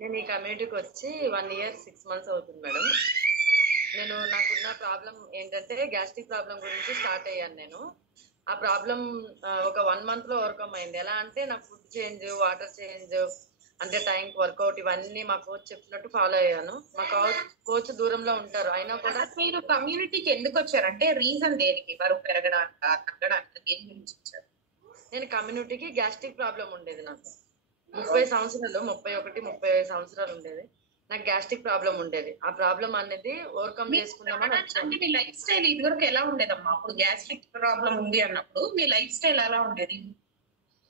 నేను ఈ కమ్యూనిటీకి వచ్చి 1 ఇయర్ 6 మంత్స్ అవుతుంది మేడం. నాకున్న ప్రాబ్లం ఏంటంటే గ్యాస్ట్రిక్ ప్రాబ్లం గురించి స్టార్ట్ అయ్యాను నేను. ఆ ప్రాబ్లం ఒక 1 మంత్ లో ఓవర్కమ్ అయింది. ఎలా అంటే నా ఫుడ్ చేంజ్, వాటర్ చేంజ్, అంటే టైంకి వర్కౌట్, ఇవన్నీ మా కోచ్ చెప్పినట్టు ఫాలో అయ్యాను. మా కోచ్ దూరంలో ఉంటారు, అయినా కూడా. మీరు కమ్యూనిటీకి ఎందుకు వచ్చారంటే రీజన్ దేనికి? బరువు పెరగడానికి, తగ్గడానికి, దేని గురించి వచ్చారు? నేను కమ్యూనిటీకి గ్యాస్ట్రిక్ ప్రాబ్లం ఉండేది నాకు 30 సంవత్సరాలు, 31, 32 సంవత్సరాలు ఉండేది. నాకు గ్యాస్ట్రిక్ ప్రాబ్లం ఉండేది. ఆ ప్రాబ్లం అనేది ఓవర్కమ్ చేసుకుందామని వచ్చాను. అంటే మీ లైఫ్ స్టైల్ ఇదివరకు ఎలా ఉండేదమ్మా? అప్పుడు గ్యాస్ట్రిక్ ప్రాబ్లం ఉంది అన్నప్పుడు మీ లైఫ్ స్టైల్ ఎలా ఉండేది?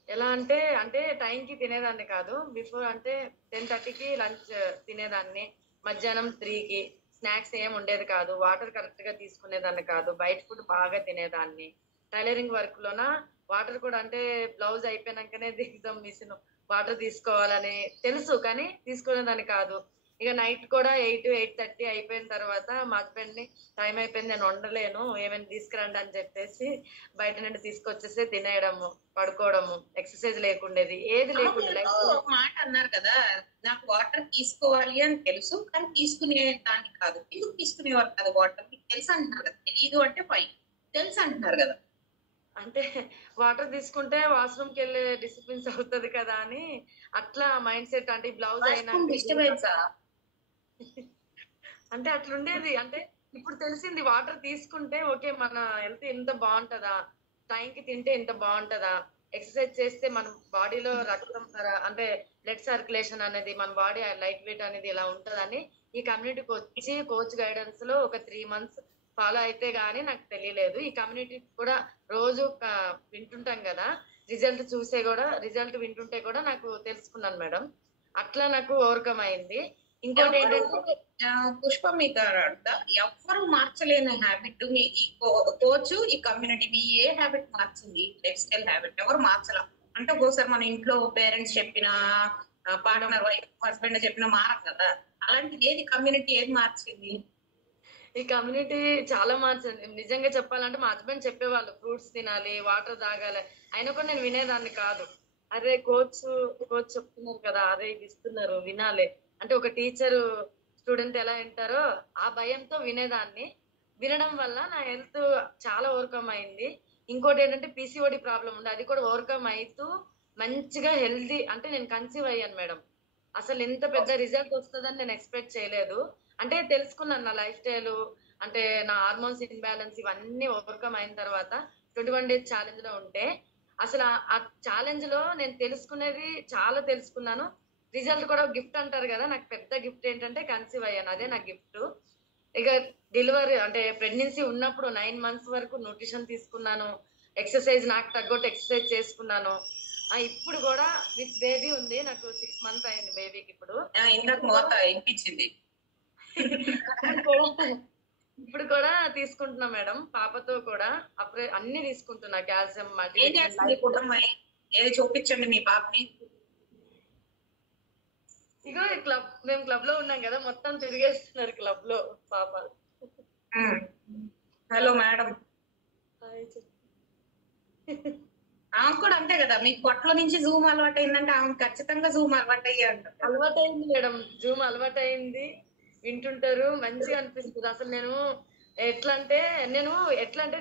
ఎలా అంటే టైంకి తినేదాన్ని కాదు. బిఫోర్ అంటే 10:30కి లంచ్ తినేదాన్ని, మధ్యాహ్నం 3కి. స్నాక్స్ ఏం ఉండేది కాదు, వాటర్ కరెక్ట్ గా తీసుకునేదాన్ని కాదు, బయట ఫుడ్ బాగా తినేదాన్ని. టైలరింగ్ వర్క్ లోన వాటర్ కూడా, అంటే బ్లౌజ్ అయిపోయినాకనే దిగుతాం మిషన్, వాటర్ తీసుకోవాలని తెలుసు కానీ తీసుకునేదాన్ని కాదు. ఇక నైట్ కూడా 8, 8:30 అయిపోయిన తర్వాత మా హస్బెండ్ ని, టైం అయిపోయింది నేను వండలేను, ఏమైనా తీసుకురండి అని చెప్పేసి బయట నుండి తీసుకొచ్చేసి తినేయడము, పడుకోవడము, ఎక్సర్సైజ్ లేకుండేది, ఏది లేకుండా. మాట అన్నారు కదా, నాకు వాటర్ తీసుకోవాలి అని తెలుసు కానీ తీసుకునే దాన్ని కాదు. ఎందుకు తీసుకునేవారు కదా వాటర్? మీకు తెలుసు అంటున్నారు కదా, తెలియదు అంటే ఫైన్, తెలుసు అంటున్నారు కదా. అంటే వాటర్ తీసుకుంటే వాష్రూమ్ కి వెళ్ళే డిసిప్లిన్స్ అవుతుంది కదా అని అట్లా మైండ్ సెట్. అంటే బ్లౌజ్ అయినా అంటే అట్లుండేది. అంటే ఇప్పుడు తెలిసింది వాటర్ తీసుకుంటే ఓకే, మన హెల్త్ ఎంత బాగుంటదా, టైంకి తింటే ఎంత బాగుంటదా, ఎక్సర్సైజ్ చేస్తే మన బాడీలో రక్తం అంటే బ్లడ్ సర్క్యులేషన్ అనేది, మన బాడీ లైట్ వెయిట్ అనేది ఇలా ఉంటదని ఈ కమ్యూనిటీకి వచ్చి కోచ్ గైడెన్స్ లో ఒక 3 మంత్స్ ఫాలో అయితే గానీ నాకు తెలియలేదు. ఈ కమ్యూనిటీ కూడా రోజు వింటుంటాం కదా, రిజల్ట్ వింటుంటే కూడా నాకు తెలుసుకున్నాను మేడం. అట్లా నాకు ఓవర్కమ్ అయింది. ఇంకోటి ఏంటంటే పుష్ప, మీకు ఎవ్వరు మార్చలేని హ్యాబిట్ మీ కోచ్, ఈ కమ్యూనిటీ మీ ఏ హ్యాబిట్ మార్చింది? లైఫ్ స్టైల్ హ్యాబిట్ ఎవరు మార్చలా. అంటే ఒకసారి మన ఇంట్లో పేరెంట్స్ చెప్పిన, పార్ట్నర్ వైఫ్ హస్బెండ్ చెప్పిన మారం కదా, అలాంటిది ఏది కమ్యూనిటీ ఏది మార్చింది? ఈ కమ్యూనిటీ చాలా మార్చింది. నిజంగా చెప్పాలంటే మా హస్బెండ్ చెప్పేవాళ్ళు ఫ్రూట్స్ తినాలి, వాటర్ తాగాలి, అయినా కూడా నేను వినేదాన్ని కాదు. అరే కోచ్ చెప్తున్నారు కదా, అరే ఇది ఇస్తున్నారు వినాలి, అంటే ఒక టీచర్ స్టూడెంట్ ఎలా వింటారో ఆ భయంతో వినేదాన్ని. వినడం వల్ల నా హెల్త్ చాలా ఓవర్కమ్ అయింది. ఇంకోటి ఏంటంటే పీసీఓడి ప్రాబ్లం ఉంది, అది కూడా ఓవర్కమ్ అవుతూ మంచిగా హెల్తీ, అంటే నేను కన్సీవ్ అయ్యాను మేడం. అసలు ఎంత పెద్ద రిజల్ట్ వస్తుందని నేను ఎక్స్పెక్ట్ చేయలేదు. అంటే తెలుసుకున్నాను నా లైఫ్ స్టైల్, అంటే నా హార్మోన్స్ ఇన్బ్యాలెన్స్ ఇవన్నీ ఓవర్కమ్ అయిన తర్వాత 21 డేస్ ఛాలెంజ్ లో ఉంటే, అసలు ఆ ఛాలెంజ్ లో నేను తెలుసుకునేది చాలా తెలుసుకున్నాను. రిజల్ట్ కూడా గిఫ్ట్ అంటారు కదా, నాకు పెద్ద గిఫ్ట్ ఏంటంటే కన్సీవ్ అయ్యాను, అదే నా గిఫ్ట్. ఇక డెలివరీ అంటే ప్రెగ్నెన్సీ ఉన్నప్పుడు 9 మంత్స్ వరకు న్యూట్రిషన్ తీసుకున్నాను, ఎక్సర్సైజ్ నాకు తగ్గట్టు ఎక్సర్సైజ్ చేసుకున్నాను. ఇప్పుడు కూడా విత్ బేబీ ఉంది, నాకు 6 మంత్స్ అయింది బేబీకి. ఇప్పుడు ఇప్పుడు కూడా తీసుకుంటున్నా మేడం, పాపతో కూడా అప్పుడే అన్ని తీసుకుంటున్నా, కాల్షియం, ఏది చూపించండి మీ పాపని. ఇగో మేము క్లబ్ లో ఉన్నాం కదా, మొత్తం తిరిగేస్తున్నారు క్లబ్ లో పాప. Hello madam. ఆమె కూడా అంతే కదా, మీకు పొట్టలో నుంచి జూమ్ అలవాటు అయిందంటే ఆమె ఖచ్చితంగా జూమ్ అలవాటు అలవాటైంది మేడం, జూమ్ అలవాటైంది. వింటుంటారు, మంచిగా అనిపిస్తుంది. అసలు నేను ఎట్లా అంటే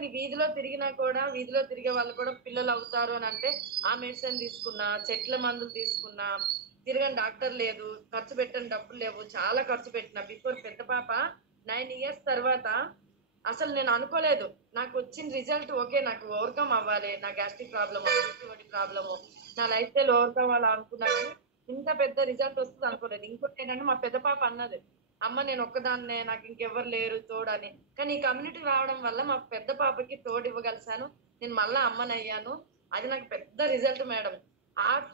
నీ వీధిలో తిరిగినా కూడా, వీధిలో తిరిగే వాళ్ళు కూడా పిల్లలు అవుతారు అని అంటే ఆ మెడిసిన్ తీసుకున్నా, చెట్ల మందులు తీసుకున్నా, తిరగని డాక్టర్ లేదు, ఖర్చు పెట్టని డబ్బులు లేవు, చాలా ఖర్చు పెట్టిన. బిఫోర్ పెద్ద పాప 9 ఇయర్స్ తర్వాత అసలు నేను అనుకోలేదు నాకు వచ్చిన రిజల్ట్. ఓకే, నాకు ఓవర్కమ్ అవ్వాలి, నా గ్యాస్ట్రిక్ ప్రాబ్లము, ప్రాబ్లము, నా లైఫ్ స్టైల్ ఓవర్కమ్ అవ్వాలి అనుకున్నాను. ఇంత పెద్ద రిజల్ట్ వస్తుంది అనుకోలేదు. ఇంకోటి ఏంటంటే మా పెద్ద పాప అన్నది, అమ్మ నేను ఒక్కదాన్నే, నాకు ఇంకెవ్వరు లేరు తోడని. కానీ ఈ కమ్యూనిటీ రావడం వల్ల మా పెద్ద పాపకి తోడు ఇవ్వగలిసాను, నేను మళ్ళా అమ్మనయ్యాను. అది నాకు పెద్ద రిజల్ట్ మేడం.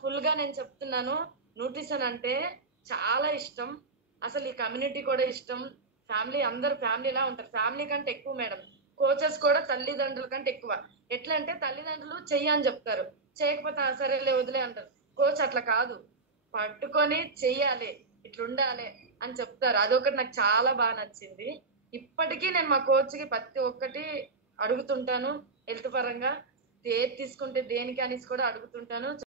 ఫుల్ గా నేను చెప్తున్నాను, న్యూట్రిషన్ అంటే చాలా ఇష్టం. అసలు ఈ కమ్యూనిటీ కూడా ఇష్టం. ఫ్యామిలీ, అందరు ఫ్యామిలీలా ఉంటారు, ఫ్యామిలీ కంటే ఎక్కువ మేడం. కోచెస్ కూడా తల్లిదండ్రుల కంటే ఎక్కువ. ఎట్లా అంటే తల్లిదండ్రులు చెయ్యని చెప్తారు, చేయకపోతే సరేలే వదిలే అంటారు. కోచ్ అట్లా కాదు, పట్టుకొని చెయ్యాలి, ఇట్లుండాలి అని చెప్తారు. అదొకటి నాకు చాలా బాగా నచ్చింది. ఇప్పటికీ నేను మా కోచ్ కి ప్రతి ఒక్కటి అడుగుతుంటాను, హెల్త్ పరంగా ఏది తీసుకుంటే దేనికి అనేసి కూడా అడుగుతుంటాను.